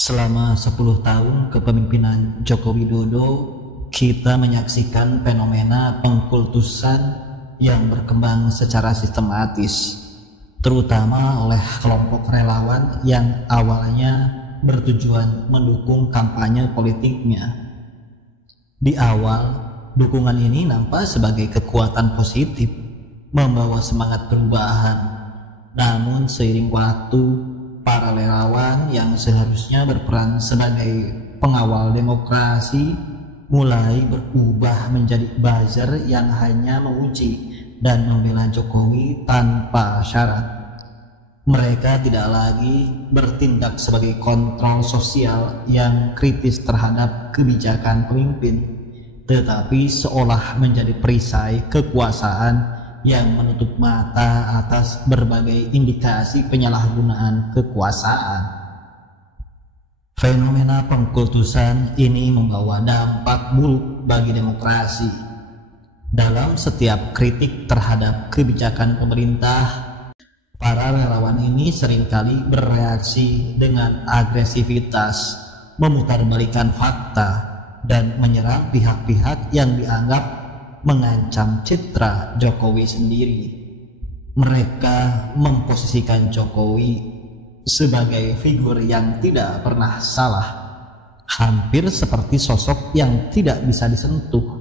Selama 10 tahun kepemimpinan Joko Widodo, kita menyaksikan fenomena pengkultusan yang berkembang secara sistematis, terutama oleh kelompok relawan yang awalnya bertujuan mendukung kampanye politiknya. Di awal, dukungan ini nampak sebagai kekuatan positif, membawa semangat perubahan. Namun seiring waktu, para relawan yang seharusnya berperan sebagai pengawal demokrasi mulai berubah menjadi buzzer yang hanya memuji dan membela Jokowi tanpa syarat. Mereka tidak lagi bertindak sebagai kontrol sosial yang kritis terhadap kebijakan pemimpin, tetapi seolah menjadi perisai kekuasaan yang menutup mata atas berbagai indikasi penyalahgunaan kekuasaan. Fenomena pengkultusan ini membawa dampak buruk bagi demokrasi. Dalam setiap kritik terhadap kebijakan pemerintah, para relawan ini seringkali bereaksi dengan agresivitas, memutarbalikkan fakta, dan menyerang pihak-pihak yang dianggap mengancam citra Jokowi sendiri. Mereka memposisikan Jokowi sebagai figur yang tidak pernah salah, hampir seperti sosok yang tidak bisa disentuh.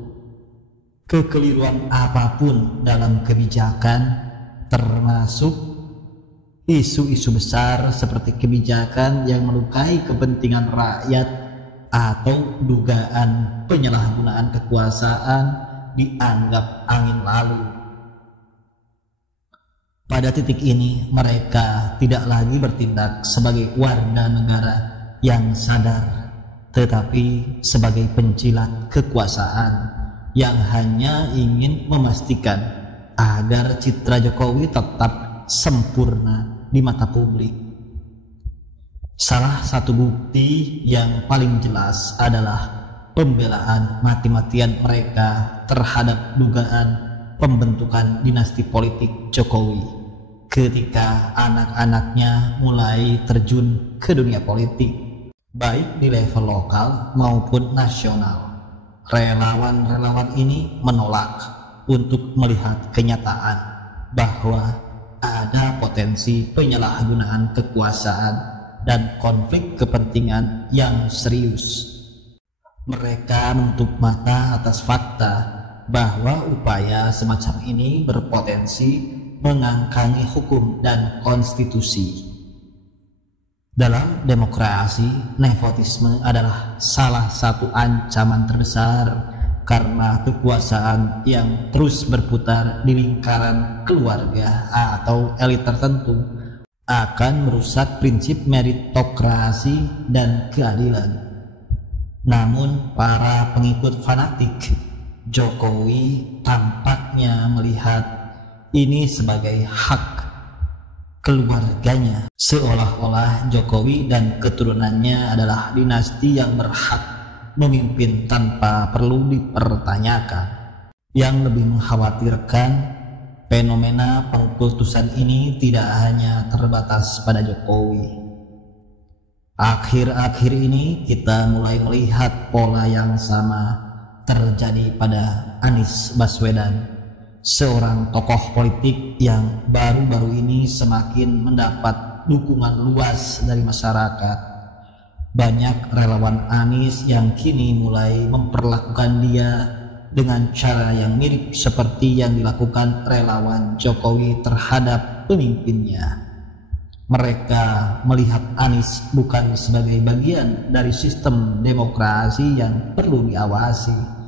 Kekeliruan apapun dalam kebijakan, termasuk isu-isu besar seperti kebijakan yang melukai kepentingan rakyat atau dugaan penyalahgunaan kekuasaan, dianggap angin lalu. Pada titik ini, mereka tidak lagi bertindak sebagai warga negara yang sadar, tetapi sebagai penjilat kekuasaan yang hanya ingin memastikan agar citra Jokowi tetap sempurna di mata publik. Salah satu bukti yang paling jelas adalah pembelaan mati-matian mereka terhadap dugaan pembentukan dinasti politik Jokowi ketika anak-anaknya mulai terjun ke dunia politik, baik di level lokal maupun nasional. Relawan-relawan ini menolak untuk melihat kenyataan bahwa ada potensi penyalahgunaan kekuasaan dan konflik kepentingan yang serius. Mereka menutup mata atas fakta bahwa upaya semacam ini berpotensi mengangkangi hukum dan konstitusi. Dalam demokrasi, nepotisme adalah salah satu ancaman terbesar karena kekuasaan yang terus berputar di lingkaran keluarga atau elit tertentu akan merusak prinsip meritokrasi dan keadilan. Namun para pengikut fanatik Jokowi tampaknya melihat ini sebagai hak keluarganya, seolah-olah Jokowi dan keturunannya adalah dinasti yang berhak memimpin tanpa perlu dipertanyakan. Yang lebih mengkhawatirkan, fenomena pengkultusan ini tidak hanya terbatas pada Jokowi. Akhir-akhir ini kita mulai melihat pola yang sama terjadi pada Anies Baswedan, seorang tokoh politik yang baru-baru ini semakin mendapat dukungan luas dari masyarakat. Banyak relawan Anies yang kini mulai memperlakukan dia dengan cara yang mirip seperti yang dilakukan relawan Jokowi terhadap pemimpinnya. Mereka melihat Anies bukan sebagai bagian dari sistem demokrasi yang perlu diawasi,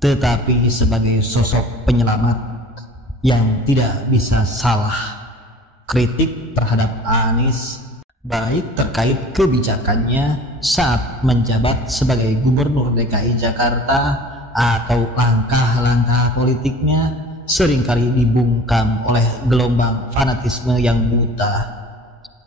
tetapi sebagai sosok penyelamat yang tidak bisa salah. Kritik terhadap Anies, baik terkait kebijakannya saat menjabat sebagai Gubernur DKI Jakarta atau langkah-langkah politiknya, seringkali dibungkam oleh gelombang fanatisme yang buta.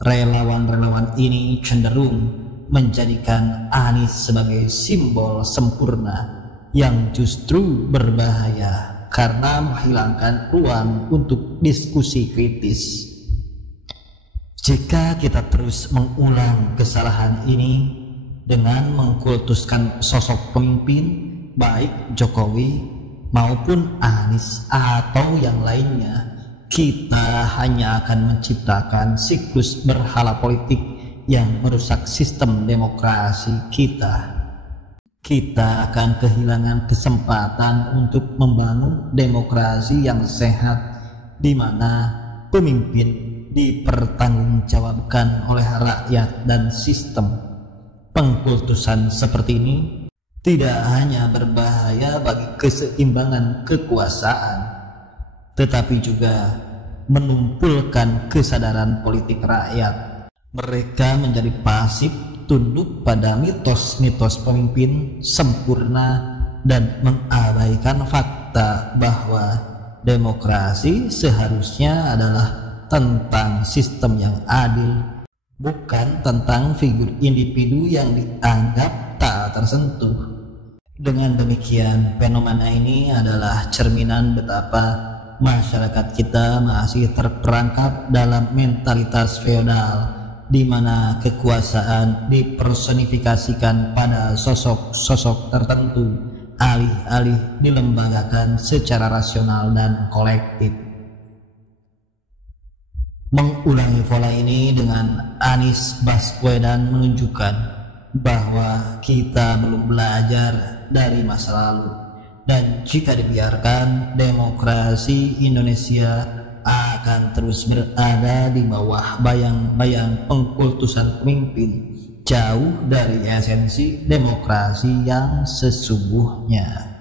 Relawan-relawan ini cenderung menjadikan Anies sebagai simbol sempurna yang justru berbahaya karena menghilangkan ruang untuk diskusi kritis. Jika kita terus mengulang kesalahan ini dengan mengkultuskan sosok pemimpin baik Jokowi maupun Anies atau yang lainnya, kita hanya akan menciptakan siklus berhala politik yang merusak sistem demokrasi kita. Kita akan kehilangan kesempatan untuk membangun demokrasi yang sehat, di mana pemimpin dipertanggungjawabkan oleh rakyat dan sistem. Pengkultusan seperti ini tidak hanya berbahaya bagi keseimbangan kekuasaan, tetapi juga menumpulkan kesadaran politik rakyat. Mereka menjadi pasif, tunduk pada mitos-mitos pemimpin sempurna dan mengabaikan fakta bahwa demokrasi seharusnya adalah tentang sistem yang adil, bukan tentang figur individu yang dianggap tak tersentuh. Dengan demikian, fenomena ini adalah cerminan betapa masyarakat kita masih terperangkap dalam mentalitas feodal, di mana kekuasaan dipersonifikasikan pada sosok-sosok tertentu, alih-alih dilembagakan secara rasional dan kolektif. Mengulangi pola ini dengan Anies Baswedan menunjukkan bahwa kita belum belajar dari masa lalu, dan jika dibiarkan, demokrasi Indonesia akan terus berada di bawah bayang-bayang pengkultusan pemimpin, jauh dari esensi demokrasi yang sesungguhnya.